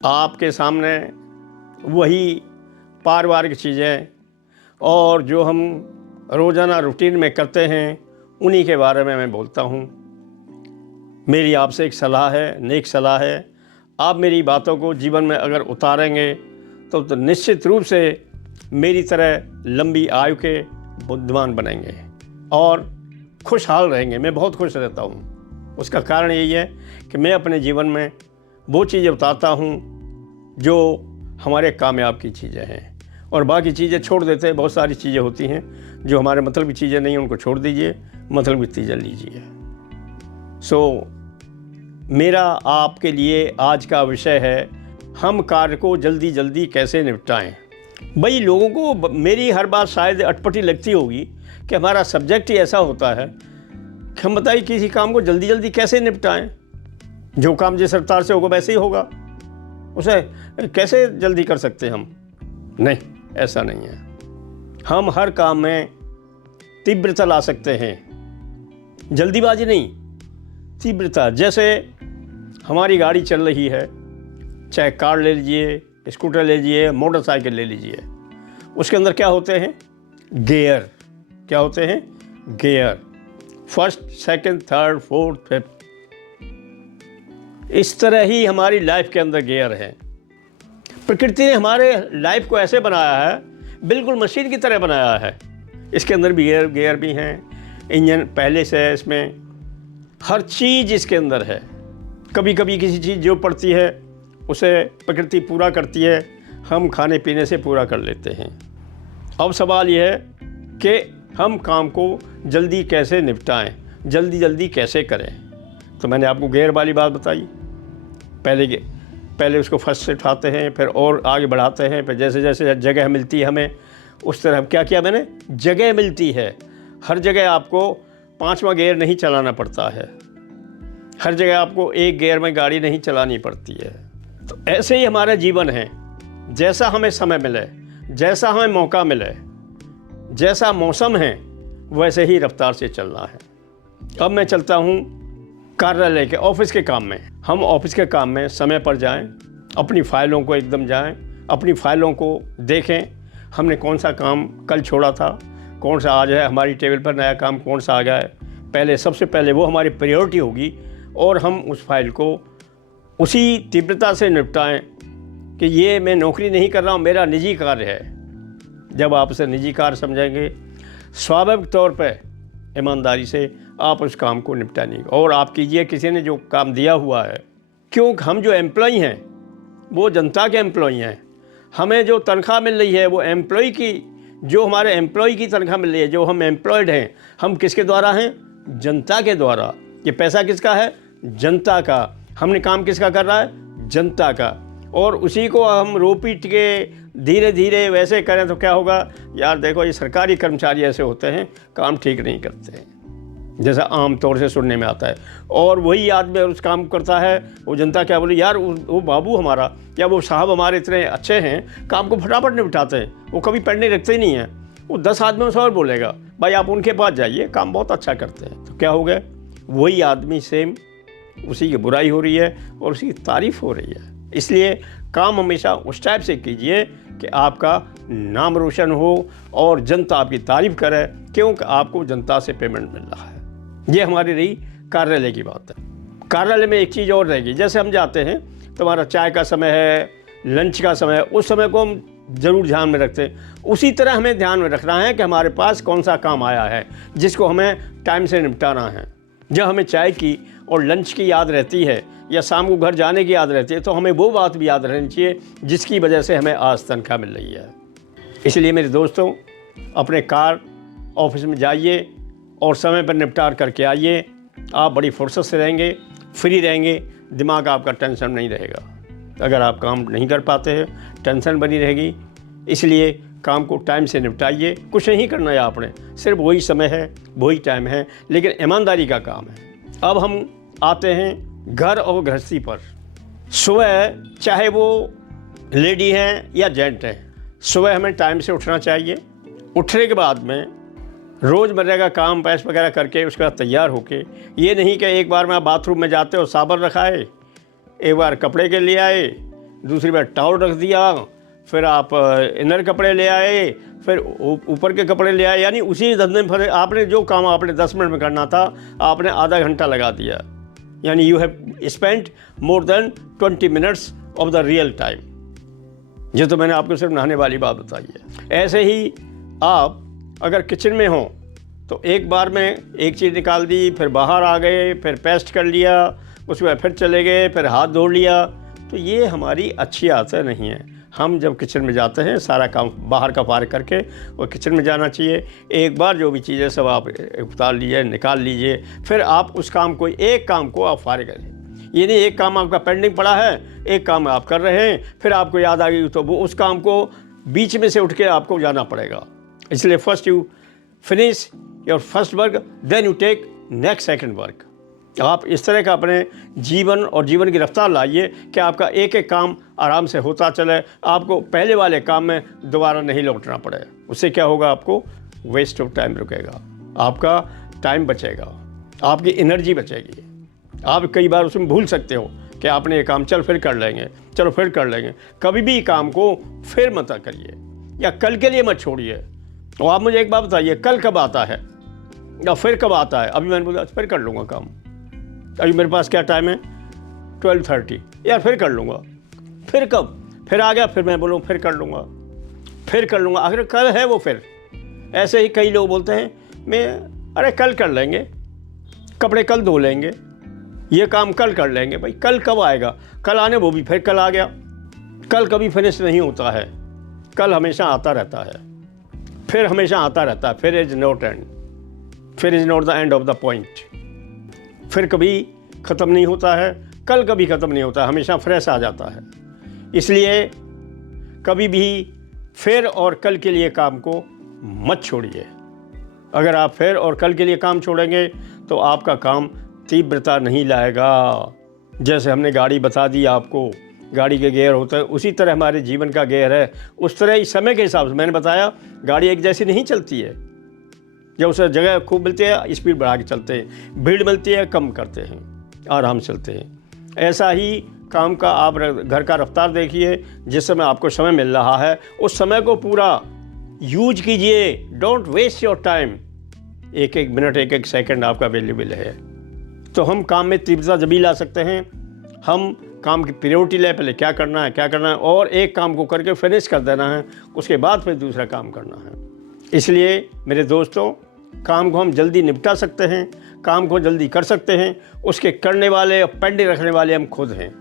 आपके सामने वही पारिवारिक चीज़ें और जो हम रोज़ाना रूटीन में करते हैं उन्हीं के बारे में मैं बोलता हूँ। मेरी आपसे एक सलाह है, नेक सलाह है। आप मेरी बातों को जीवन में अगर उतारेंगे तो निश्चित रूप से मेरी तरह लंबी आयु के बुद्धिमान बनेंगे और खुशहाल रहेंगे। मैं बहुत खुश रहता हूँ। उसका कारण यही है कि मैं अपने जीवन में वो चीज़ें बताता हूँ जो हमारे कामयाब की चीज़ें हैं और बाकी चीज़ें छोड़ देते हैं। बहुत सारी चीज़ें होती हैं जो हमारे मतलब की चीज़ें नहीं हैं, उनको छोड़ दीजिए, मतलब की चीज़ें लीजिए। मेरा आपके लिए आज का विषय है, हम कार्य को जल्दी जल्दी कैसे निपटाएं। भाई, लोगों को मेरी हर बात शायद अटपटी लगती होगी कि हमारा सब्जेक्ट ही ऐसा होता है कि हम बताइए किसी काम को जल्दी जल्दी कैसे निपटाएं। जो काम जिस रफ्तार से होगा वैसे ही होगा, उसे कैसे जल्दी कर सकते हैं हम? नहीं, ऐसा नहीं है। हम हर काम में तीव्रता ला सकते हैं, जल्दीबाजी नहीं, तीव्रता। जैसे हमारी गाड़ी चल रही है, चाहे कार ले लीजिए, स्कूटर ले लीजिए, मोटरसाइकिल ले लीजिए, उसके अंदर क्या होते हैं? गियर। क्या होते हैं? Gear. First, second, third, fourth, fifth. इस तरह ही हमारी लाइफ के अंदर गियर है। प्रकृति ने हमारे लाइफ को ऐसे बनाया है, बिल्कुल मशीन की तरह बनाया है। इसके अंदर भी गियर भी हैं, इंजन पहले से है, इसमें हर चीज़ इसके अंदर है। कभी कभी किसी चीज़ जो पड़ती है उसे प्रकृति पूरा करती है, हम खाने पीने से पूरा कर लेते हैं। अब सवाल यह है कि हम काम को जल्दी कैसे निपटाएं, जल्दी जल्दी कैसे करें। तो मैंने आपको गियर वाली बात बताई। पहले उसको फर्स्ट से उठाते हैं, फिर और आगे बढ़ाते हैं, फिर जैसे जैसे जगह मिलती है हमें उस तरह क्या किया मैंने, जगह मिलती है। हर जगह आपको 5वां गियर नहीं चलाना पड़ता है, हर जगह आपको एक गियर में गाड़ी नहीं चलानी पड़ती है। तो ऐसे ही हमारा जीवन है, जैसा हमें समय मिले, जैसा हमें मौका मिले, जैसा मौसम है, वैसे ही रफ्तार से चलना है। अब मैं चलता हूँ कार्यालय के, ऑफिस के काम में। हम ऑफिस के काम में समय पर जाएं, अपनी फ़ाइलों को एकदम जाएं, अपनी फ़ाइलों को देखें, हमने कौन सा काम कल छोड़ा था, कौन सा आज है, हमारी टेबल पर नया काम कौन सा आ गया है। पहले सबसे पहले वो हमारी प्रायोरिटी होगी और हम उस फाइल को उसी तीव्रता से निपटाएं कि ये मैं नौकरी नहीं कर रहा हूँ, मेरा निजी कार्य है। जब आप उसे निजी कार्य समझेंगे, स्वाभाविक तौर पर ईमानदारी से आप उस काम को निपटाएंगे और आप कीजिए। किसी ने जो काम दिया हुआ है, क्योंकि हम जो एम्प्लॉई हैं वो जनता के एम्प्लॉई हैं। हमें जो तनख्वाह मिल रही है वो एम्प्लॉई की, जो हमारे एम्प्लॉई की तनख्वाह मिल रही है, जो हम एम्प्लॉयड हैं, हम किसके द्वारा हैं? जनता के द्वारा। ये पैसा किसका है? जनता का। हमने काम किसका कर रहा है? जनता का। और उसी को हम रो पीट के धीरे धीरे वैसे करें तो क्या होगा? यार देखो, ये सरकारी कर्मचारी ऐसे होते हैं, काम ठीक नहीं करते हैं, जैसा आम तौर से सुनने में आता है। और वही आदमी उस काम करता है, वो जनता क्या बोले, यार वो बाबू हमारा या वो साहब हमारे इतने अच्छे हैं, काम को फटाफट निपटाते हैं, वो कभी पेंडिंग रखते ही नहीं है। वो 10 आदमियों से और बोलेगा, भाई आप उनके पास जाइए, काम बहुत अच्छा करते हैं। तो क्या हो गया? वही आदमी सेम, उसी की बुराई हो रही है और उसी की तारीफ़ हो रही है। इसलिए काम हमेशा उस टाइप से कीजिए कि आपका नाम रोशन हो और जनता आपकी तारीफ़ करे, क्योंकि आपको जनता से पेमेंट मिल रहा है। ये हमारी रही कार्यालय की बात है। कार्यालय में एक चीज़ और रहेगी, जैसे हम जाते हैं तो हमारा चाय का समय है, लंच का समय है, उस समय को हम ज़रूर ध्यान में रखते हैं। उसी तरह हमें ध्यान में रखना है कि हमारे पास कौन सा काम आया है जिसको हमें टाइम से निपटाना है। जब हमें चाय की और लंच की याद रहती है या शाम को घर जाने की याद रहती है, तो हमें वो बात भी याद रहनी चाहिए जिसकी वजह से हमें आज तनख्वाह मिल रही है। इसलिए मेरे दोस्तों, अपने ऑफिस में जाइए और समय पर निपटार करके आइए। आप बड़ी फुर्सत से रहेंगे, फ्री रहेंगे, दिमाग आपका टेंशन नहीं रहेगा। अगर आप काम नहीं कर पाते हैं, टेंशन बनी रहेगी। इसलिए काम को टाइम से निपटाइए। कुछ नहीं करना है आपने, सिर्फ वही समय है, वही टाइम है, लेकिन ईमानदारी का काम है। अब हम आते हैं घर और गृहस्थी पर। सुबह चाहे वो लेडी हैं या जेंट हैं, सुबह हमें टाइम से उठना चाहिए। उठने के बाद में रोज़मर्रा का काम पैस वगैरह करके उसके बाद तैयार होके, ये नहीं कि एक बार में आप बाथरूम में जाते हो साबुन रखाए, एक बार कपड़े के लिए आए, दूसरी बार टॉवल रख दिया, फिर आप इनर कपड़े ले आए, फिर ऊपर के कपड़े ले आए, यानी उसी धंधे में फिर आपने जो काम आपने 10 मिनट में करना था आपने आधा घंटा लगा दिया, यानी you have spent more than 20 minutes of the real time. ये तो मैंने आपको सिर्फ नहाने वाली बात बताई है। ऐसे ही आप अगर किचन में हों तो एक बार में एक चीज़ निकाल दी, फिर बाहर आ गए, फिर पेस्ट कर लिया, उसके बाद फिर चले गए, फिर हाथ धो लिया, तो ये हमारी अच्छी आदत नहीं है। हम जब किचन में जाते हैं सारा काम बाहर का फारिग करके और किचन में जाना चाहिए। एक बार जो भी चीज़ें सब आप उतार लीजिए, निकाल लीजिए, फिर आप उस काम को, एक काम को आप फारिग करें। ये नहीं एक काम आपका पेंडिंग पड़ा है, एक काम आप कर रहे हैं, फिर आपको याद आ गई तो वो उस काम को बीच में से उठ के आपको जाना पड़ेगा। इसलिए first you finish your first work, then you take next second work. आप इस तरह का अपने जीवन और जीवन की रफ्तार लाइए कि आपका एक एक काम आराम से होता चले, आपको पहले वाले काम में दोबारा नहीं लौटना पड़े। उससे क्या होगा, आपको वेस्ट ऑफ टाइम रुकेगा, आपका टाइम बचेगा, आपकी एनर्जी बचेगी। आप कई बार उसमें भूल सकते हो कि आपने ये काम चल फिर कर लेंगे, चलो फिर कर लेंगे। कभी भी काम को फिर मत करिए या कल के लिए मत छोड़िए। और आप मुझे एक बात बताइए, कल कब आता है या फिर कब आता है? अभी मैंने बोला फिर कर लूँगा काम, अभी मेरे पास क्या टाइम है 12:30, यार फिर कर लूँगा। फिर कब? फिर आ गया, फिर मैं बोलूँ फिर कर लूँगा, फिर कर लूँगा। आखिर कल है वो फिर। ऐसे ही कई लोग बोलते हैं अरे कल कर लेंगे, कपड़े कल धो लेंगे, ये काम कल कर लेंगे। भाई कल कब आएगा? कल आने वो भी फिर कल आ गया। कल कभी फिनिश नहीं होता है, कल हमेशा आता रहता है, फिर हमेशा आता रहता है। फिर इज़ नॉट एंड, फिर is not the end of the point. फिर कभी ख़त्म नहीं होता है, कल कभी ख़त्म नहीं होता है, हमेशा फ्रेश आ जाता है। इसलिए कभी भी फिर और कल के लिए काम को मत छोड़िए। अगर आप फिर और कल के लिए काम छोड़ेंगे तो आपका काम तीव्रता नहीं लाएगा। जैसे हमने गाड़ी बता दी आपको, गाड़ी के गियर होते हैं, उसी तरह हमारे जीवन का गियर है। उस तरह ही समय के हिसाब से मैंने बताया, गाड़ी एक जैसी नहीं चलती है। जब उसे जगह खूब मिलती है स्पीड बढ़ा के चलते हैं, भीड़ मिलती है कम करते हैं, आराम से चलते हैं। ऐसा ही काम का आप घर का रफ्तार देखिए। जिस समय आपको समय मिल रहा है उस समय को पूरा यूज कीजिए। Don't waste your time. एक एक मिनट, एक एक सेकंड आपका वैल्यूबल है। तो हम काम में तीव्रता जब भी ला सकते हैं, हम काम की प्रायोरिटी ले, पहले क्या करना है और एक काम को करके फिनिश कर देना है, उसके बाद फिर दूसरा काम करना है। इसलिए मेरे दोस्तों, काम को हम जल्दी निपटा सकते हैं, काम को जल्दी कर सकते हैं। उसके करने वाले और पेंडिंग रखने वाले हम खुद हैं,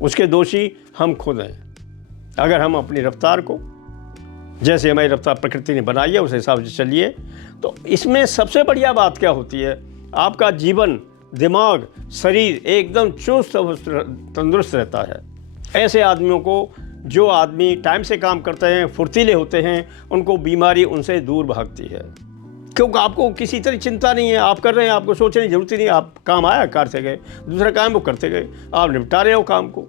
उसके दोषी हम खुद हैं। अगर हम अपनी रफ्तार को, जैसे हमारी रफ्तार प्रकृति ने बनाई है, उस हिसाब से चलिए, तो इसमें सबसे बढ़िया बात क्या होती है, आपका जीवन, दिमाग, शरीर एकदम चुस्त तंदुरुस्त रहता है। ऐसे आदमियों को, जो आदमी टाइम से काम करते हैं, फुर्तीले होते हैं, उनको बीमारी उनसे दूर भागती है। क्योंकि आपको किसी तरह चिंता नहीं है, आप कर रहे हैं, आपको सोचने की जरूरत ही नहीं। आप काम आया करते गए, दूसरा काम वो करते गए, आप निपटा रहे हो काम को।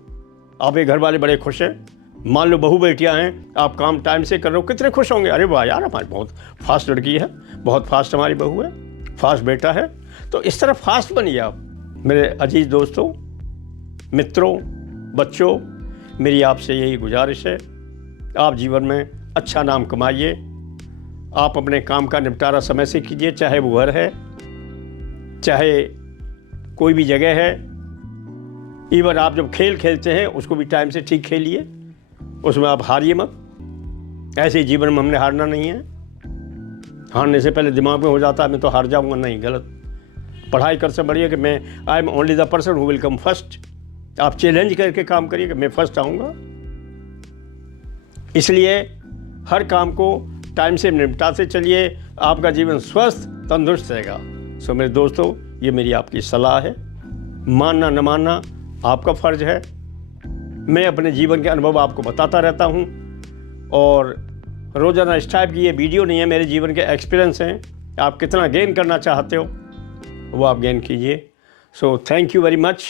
आप एक घर वाले बड़े खुश हैं, मान लो बहू बेटियां हैं, आप काम टाइम से कर रहे हो, कितने खुश होंगे। अरे वाह यार, हमारी बहुत फास्ट लड़की है, बहुत फास्ट हमारी बहू है, फास्ट बेटा है। तो इस तरह फास्ट बनिए आप। मेरे अजीज दोस्तों, मित्रों, बच्चों, मेरी आपसे यही गुजारिश है, आप जीवन में अच्छा नाम कमाइए। आप अपने काम का निपटारा समय से कीजिए, चाहे वो घर है, चाहे कोई भी जगह है। इवन आप जब खेल खेलते हैं उसको भी टाइम से ठीक खेलिए, उसमें आप हारिए मत। ऐसे ही जीवन में हमने हारना नहीं है। हारने से पहले दिमाग में हो जाता है मैं तो हार जाऊंगा, नहीं, गलत। पढ़ाई कर से बढ़िया कि मैं I am only the person who will come first. आप चैलेंज करके काम करिए कि मैं फर्स्ट आऊँगा। इसलिए हर काम को टाइम से निपटाते चलिए, आपका जीवन स्वस्थ तंदुरुस्त रहेगा। सो मेरे दोस्तों, ये मेरी आपकी सलाह है। मानना न मानना आपका फ़र्ज़ है। मैं अपने जीवन के अनुभव आपको बताता रहता हूँ और रोज़ाना इस टाइप की ये वीडियो नहीं है, मेरे जीवन के एक्सपीरियंस हैं। आप कितना गेन करना चाहते हो वो आप गेन कीजिए। So thank you very much.